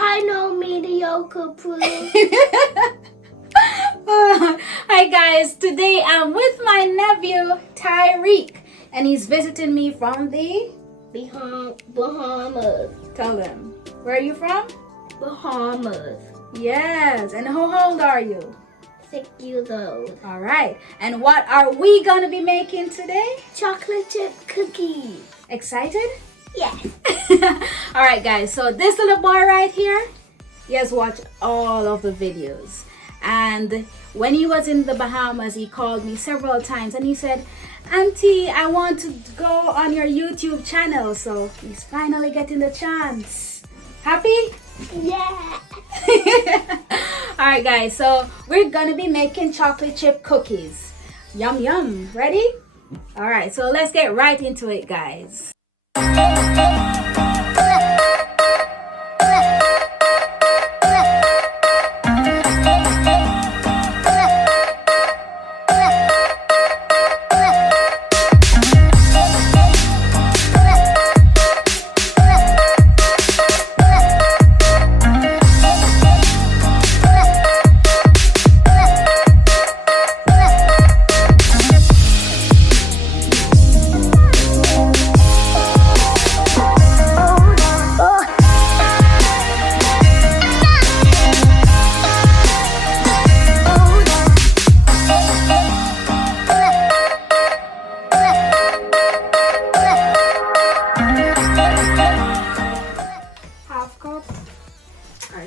Hi, NoMediocre Crew. Hi guys, today I'm with my nephew Tyreek and he's visiting me from the Bahamas. Tell them, where are you from? Bahamas. Yes, and how old are you? 6 years old. All right, and what are we gonna be making today? Chocolate chip cookies. Excited? Yes. All right guys, so this little boy right here, he has watched all of the videos, and when he was in the Bahamas he called me several times and he said, Auntie, I want to go on your YouTube channel. So he's finally getting the chance. Happy? Yeah. All right guys, so we're gonna be making chocolate chip cookies. Yum yum. Ready? All right, so let's get right into it guys.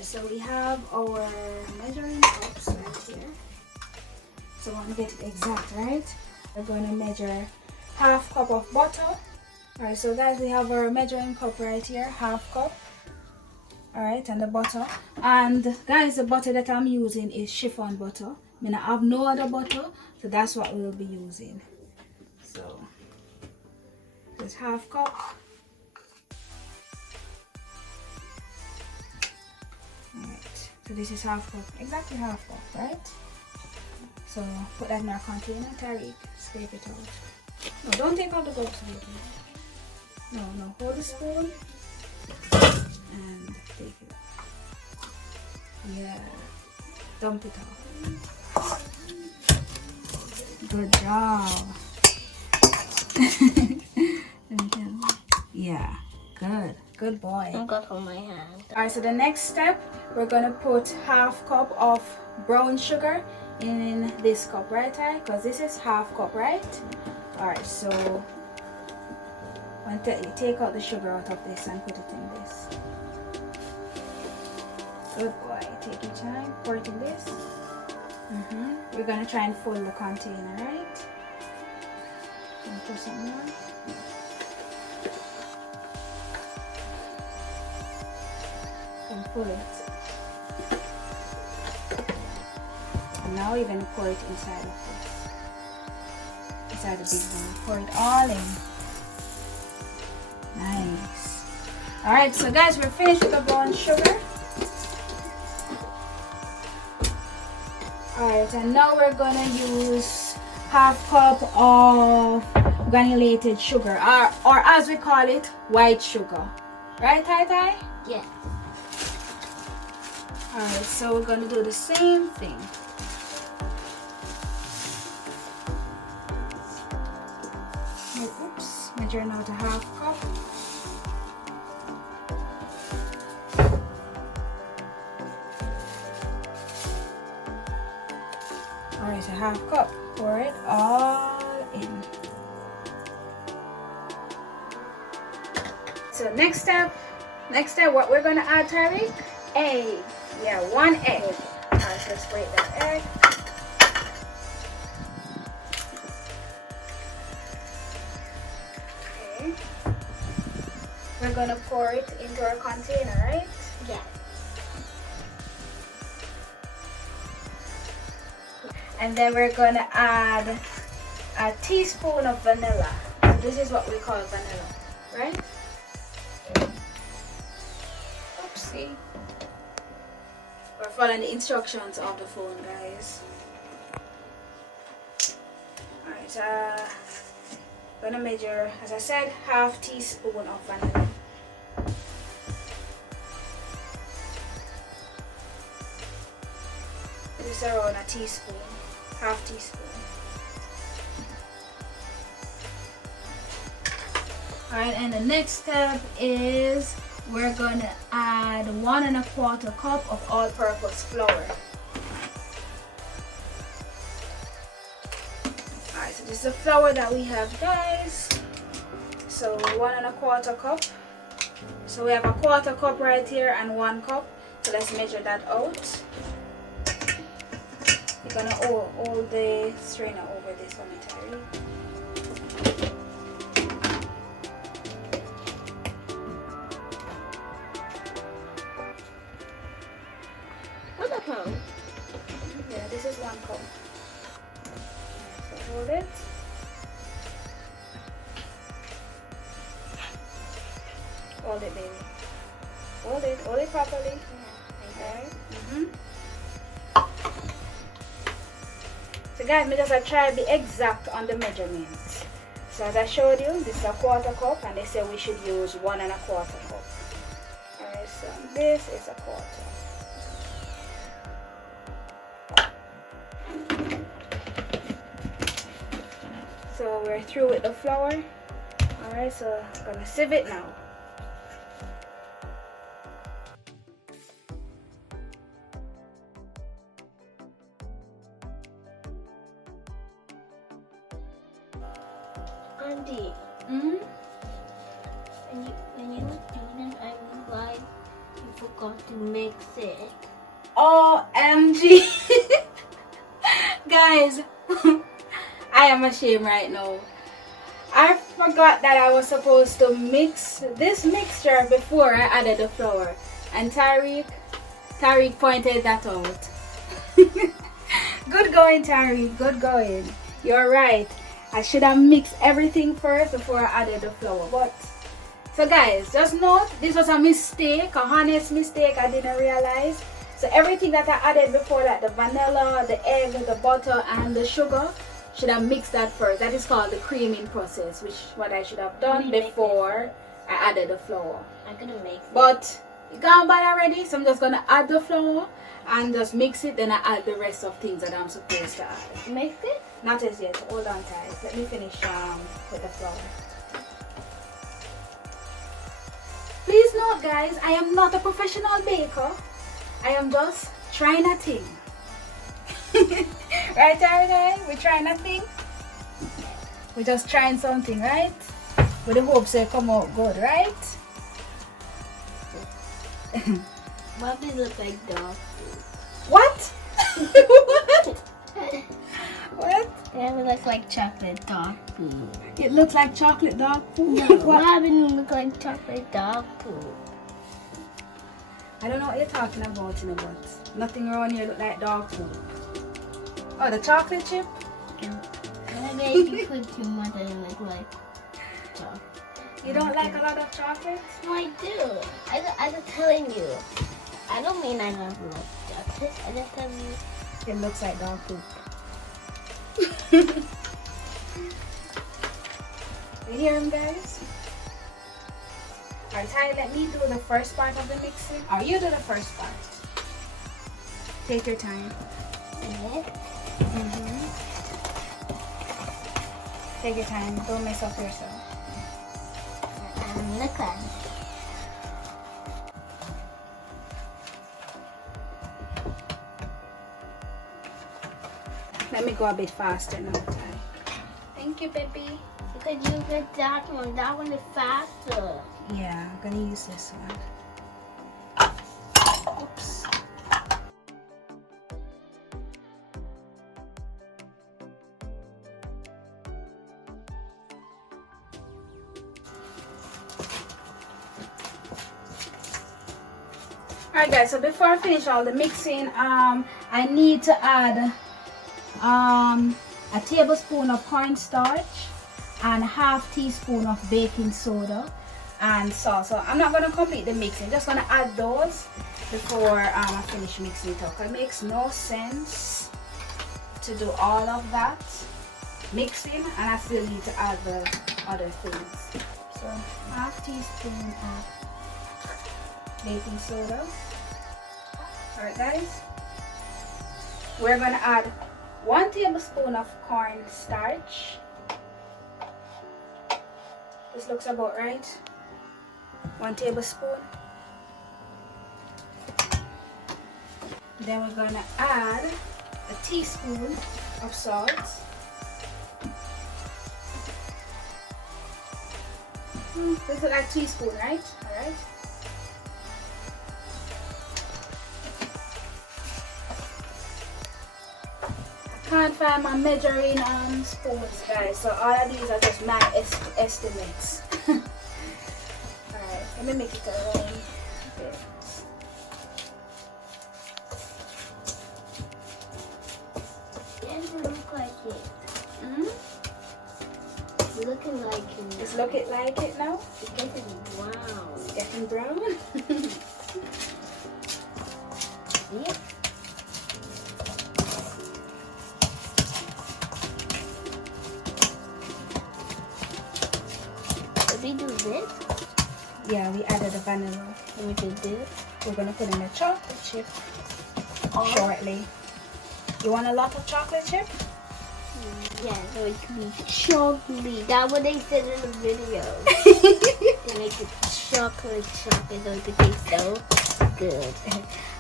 So we have our measuring cups right here. So I want to get it exact, right? We're going to measure half cup of butter. Alright, so guys, we have our measuring cup right here, half cup. Alright, and the butter. And guys, the butter that I'm using is chiffon butter. I mean, I have no other butter, so that's what we'll be using. So, just half cup. So this is half cup, exactly half cup, right? So put that in our container, Tariq, scrape it out. No, don't take out the bulbs. No, hold the spoon and take it out. Yeah, dump it out. Good job. Yeah, good boy. I got on my hand. Alright, so the next step, we're gonna put half cup of brown sugar in this cup, right, Ty? Because this is half cup, right? Alright, so you take out the sugar out of this and put it in this. Good boy. Take your time, pour it in this. We're gonna try and fill the container, right? And pour some more. And pull it. And now you're gonna pour it inside of this. Inside the big one. Pour it all in. Nice. Alright, so guys, we're finished with the brown sugar. Alright, and now we're gonna use half cup of granulated sugar, or as we call it, white sugar. Right, Tai? Yes. Alright, so we're going to do the same thing. Oops, measuring out a half cup. Alright, so half cup. Pour it all in. So next step, what we're going to add, Tariq? Egg. Yeah, 1 egg. Alright, let's break that egg. Okay. We're gonna pour it into our container, right? Yes. And then we're gonna add a teaspoon of vanilla. So this is what we call vanilla, right? Oopsie. We're following the instructions of the phone, guys. Alright, gonna measure, as I said, half teaspoon of vanilla. This is around a teaspoon, half teaspoon. Alright, and the next step is we're gonna add 1 1/4 cup of all-purpose flour. Alright, so this is the flour that we have, guys. So 1 1/4 cup. So we have a 1/4 cup right here and 1 cup. So let's measure that out. You're gonna hold the strainer over this one, Terry. Yeah, this is 1 cup. So hold it. Hold it, baby. Hold it properly. Alright. So guys, me just try to be exact on the measurements. So as I showed you, this is a 1/4 cup, and they say we should use 1 1/4 cup. Alright, so this is a 1/4. So we're through with the flour. Alright, so I'm gonna sieve it now. Auntie, Mm-hmm. when you were doing it, I realized you forgot to mix it. OMG. Guys, I am ashamed right now. I forgot that I was supposed to mix this mixture before I added the flour, and Tariq pointed that out. Good going, Tariq, good going. You're right. I should have mixed everything first before I added the flour. But so guys, just note this was a mistake, a honest mistake. I didn't realize. So everything that I added before that, the vanilla, the egg, the butter, and the sugar, should have mixed that first. That is called the creaming process, which what I should have done before I added the flour. I'm gonna make it. But it gone by already, so I'm just gonna add the flour and just mix it. Then I add the rest of things that I'm supposed to add. Mix it? Not as yet. Hold on, guys. Let me finish with the flour. Please note, guys, I am not a professional baker. I am just trying a thing. Right, Tara? We're trying a thing. We're just trying something, right? With the hopes they come out good, right? Why does it look like dog food? What? What? What? It looks like chocolate dog food. It looks like chocolate dog food. No, What? Robin look like chocolate dog food. I don't know what you're talking about, you know, but nothing around here look like dog food. Oh, the chocolate chip? Maybe if you put too much, it look like chocolate. You don't like a lot of chocolate? No, I do. I'm just telling you. I don't mean I don't like chocolate. I just tell you. It looks like dog food. You hear him, guys? Alright, Ty, let me do the first part of the mixing. Or you do the first part. Take your time. Yeah. Take your time. Don't mess up yourself. Look at it. Let me go a bit faster now, Ty. Thank you, baby. Because you get that one. That one is faster. Yeah, I'm gonna use this one. Oops. Alright guys, so before I finish all the mixing, I need to add a tablespoon of cornstarch and half teaspoon of baking soda and salt. So I'm not going to complete the mixing, just going to add those before I finish mixing it up. It makes no sense to do all of that mixing and I still need to add the other things. So half teaspoon of baking soda. Alright guys, we're gonna add 1 tablespoon of cornstarch. This looks about right. 1 tablespoon. Then we're gonna add a teaspoon of salt. This is like teaspoon, right? All right. Can't find my measuring spoons, guys, so all of these are just my estimates. Alright, let me make it around. Okay. It doesn't look like it. It's looking like it. It's looking like it now? It's getting brown. It's getting brown? Yep. We do this? Yeah, we added the vanilla. And we did this? We're gonna put in the chocolate chip shortly. You want a lot of chocolate chip? Yeah, so it can be chocolate. That's what they said in the video. They make it chocolate, so it can taste so good.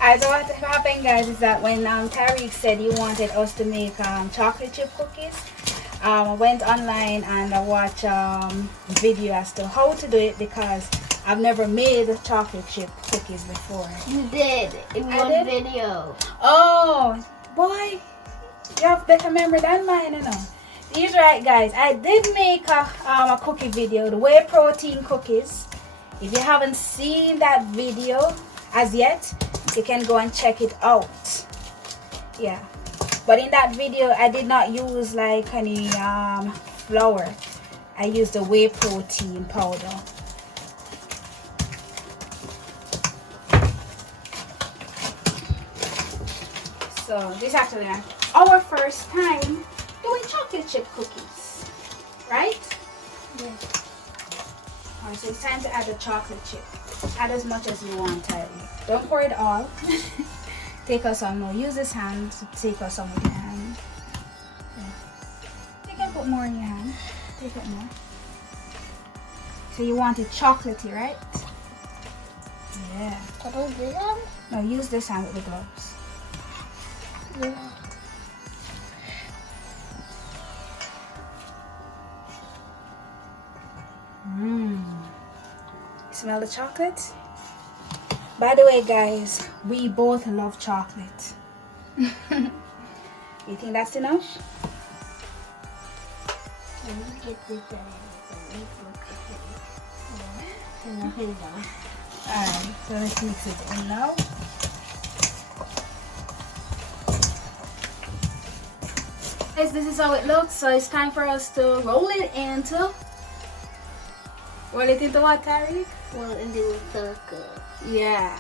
Alright, so what happened, guys, is that when Tariq said he wanted us to make chocolate chip cookies, I went online and I watched video as to how to do it because I've never made chocolate chip cookies before. You did in one video. Oh, boy, you have better memory than mine, you know. He's right, guys. I did make a cookie video, the whey protein cookies. If you haven't seen that video as yet, you can go and check it out. Yeah. But in that video, I did not use like any flour. I used the whey protein powder. So this is actually our first time doing chocolate chip cookies, right? Yes. Alright, so it's time to add the chocolate chip. Add as much as you want, Tylee. Don't pour it all. Take us some more. Use this hand to take us some with your hand. Yeah. You can put more in your hand. Take it more. So you want it chocolatey, right? Yeah. What was this on? No, use this hand with the gloves. Yeah. Smell the chocolate? By the way, guys, we both love chocolate. You think that's enough? Let me get this enough is done. Alright, so let's mix it in now. Guys, this is how it looks. So it's time for us to roll it into. Roll it into what, Tariq? Well, into a circle. Yeah.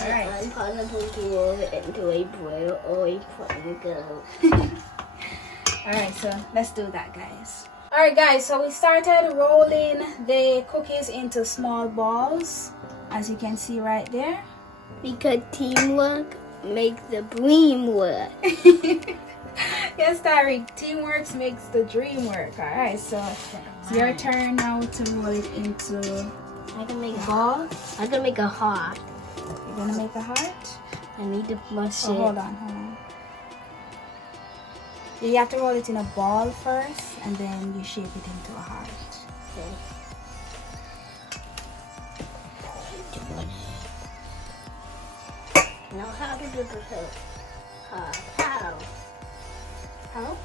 Alright. I'm possible to roll it into a boil or a triangle. Alright, so let's do that, guys. Alright, guys, so we started rolling the cookies into small balls, as you can see right there. Because teamwork makes the dream work. Yes, Tariq, teamwork makes the dream work. Alright, so it's your turn now to roll it into I can make a ball. I can make a heart. You're gonna make a heart? I need to mush it. Oh, hold on. You have to roll it in a ball first, and then you shape it into a heart. Okay. Now how to do the heart? How? How?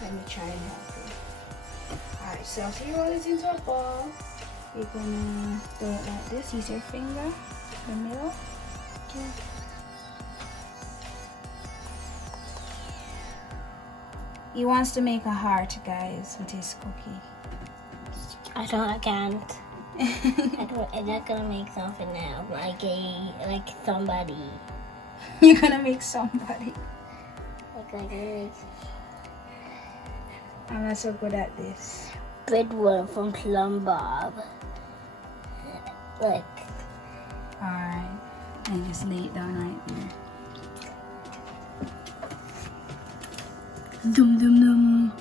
Let me try and help you. Alright, so after you roll it into a ball, you're gonna do it like this. Use your finger in the middle. Okay. He wants to make a heart, guys, with his cookie. I can't. I'm not gonna make something now, like somebody. You're gonna make somebody. Like this. I'm not so good at this. Big one from Plum Bob. Look. Alright. And just lay it down right there. Dum dum dum.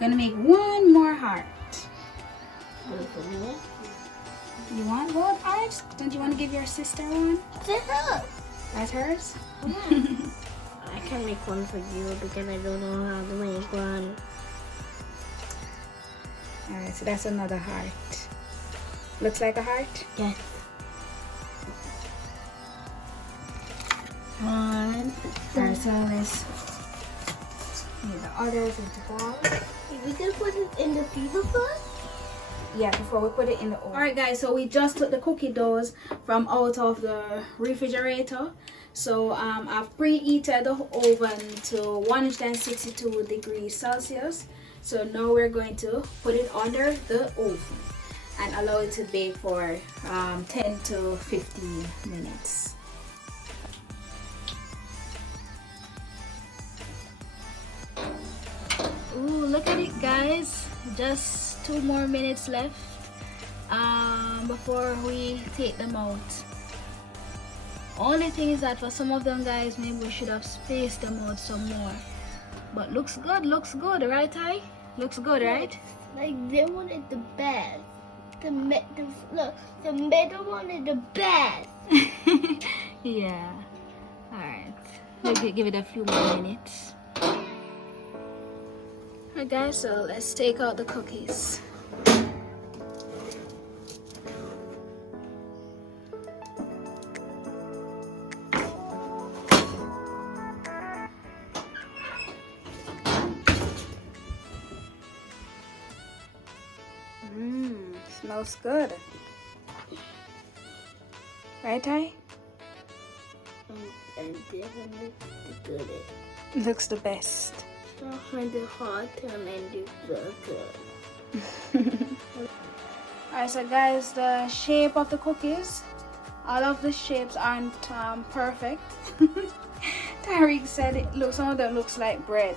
Gonna make one more heart. You want both hearts? Don't you want to give your sister one? That's hers? I can make one for you because I don't know how to make one. Alright, so that's another heart. Looks like a heart? Yes. One. Alright, so let's get the others into bowl. We can put it in the freezer first? Yeah, before we put it in the oven. Alright guys, so we just took the cookie doughs from out of the refrigerator. So I've preheated the oven to 162 degrees Celsius. So now we're going to put it under the oven and allow it to bake for 10 to 15 minutes. Ooh, look at it guys. Just 2 more minutes left before we take them out. Only thing is that for some of them guys, maybe we should have spaced them out some more. But looks good, right Ty? Looks good, right? Like they wanted the best. The middle one is the best. Yeah. Alright. Maybe give it a few more minutes. Alright guys, so let's take out the cookies. Smells good. Right, Ty? And definitely the goodest. Looks the best. So when the hot and then the good. Alright, so guys, the shape of the cookies, all of the shapes aren't perfect. Tariq said some of them looks like bread.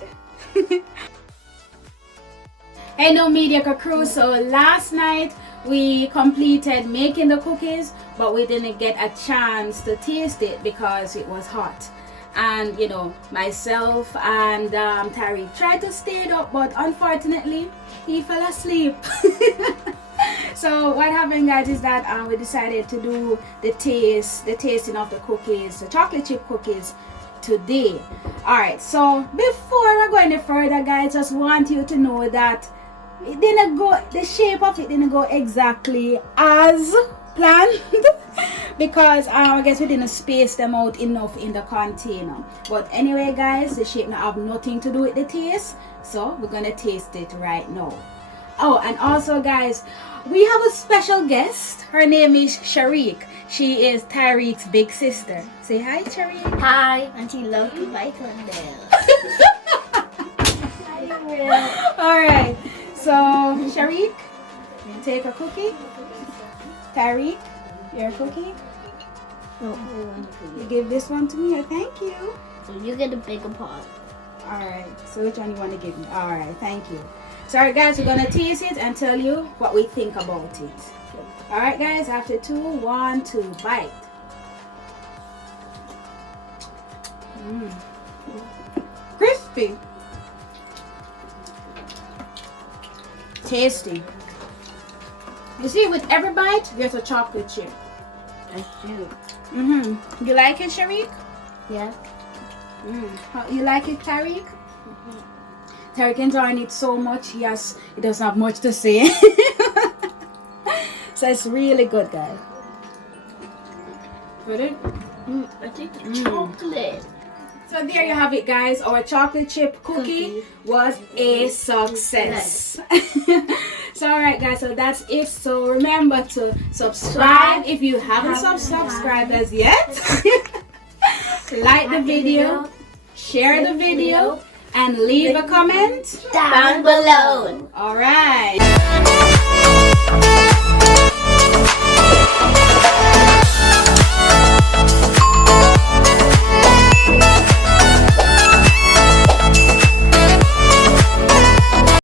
Hey NoMediocre Crew, so last night we completed making the cookies, but we didn't get a chance to taste it because it was hot. And you know, myself and Tariq tried to stay up, but unfortunately he fell asleep. So what happened guys is that we decided to do the tasting of the cookies, the chocolate chip cookies today. Alright, so before I go any further guys, just want you to know that it didn't go, the shape of it didn't go exactly as planned because I guess we didn't space them out enough in the container. But anyway guys, the shape now have nothing to do with the taste, so we're gonna taste it right now. Oh, and also guys, we have a special guest. Her name is Shariq. She is Tariq's big sister. Say hi, Shariq. Hi, and she loves to bite her nails. Alright, so Shariq, you take a cookie. Tariq, your cookie. No, we want for You you. give this one to me. Thank you. So you get a bigger pot. Alright, so which one you want to give me? Alright, thank you. So alright guys, we're going to taste it and tell you what we think about it. Alright guys, after 2, 1, 2, bite. Crispy. Tasty. You see, with every bite, there's a chocolate chip. That's true. You like it, Shariq? Yeah. You like it, Tariq? Tariq enjoying it so much, he doesn't have much to say. So it's really good, guys. Put it? I think the chocolate. So there you have it, guys. Our chocolate chip cookie was a success. So alright guys, so that's it. So remember to subscribe if you haven't subscribed as yet. Like the video, share the video, and leave a comment Down below. Alright.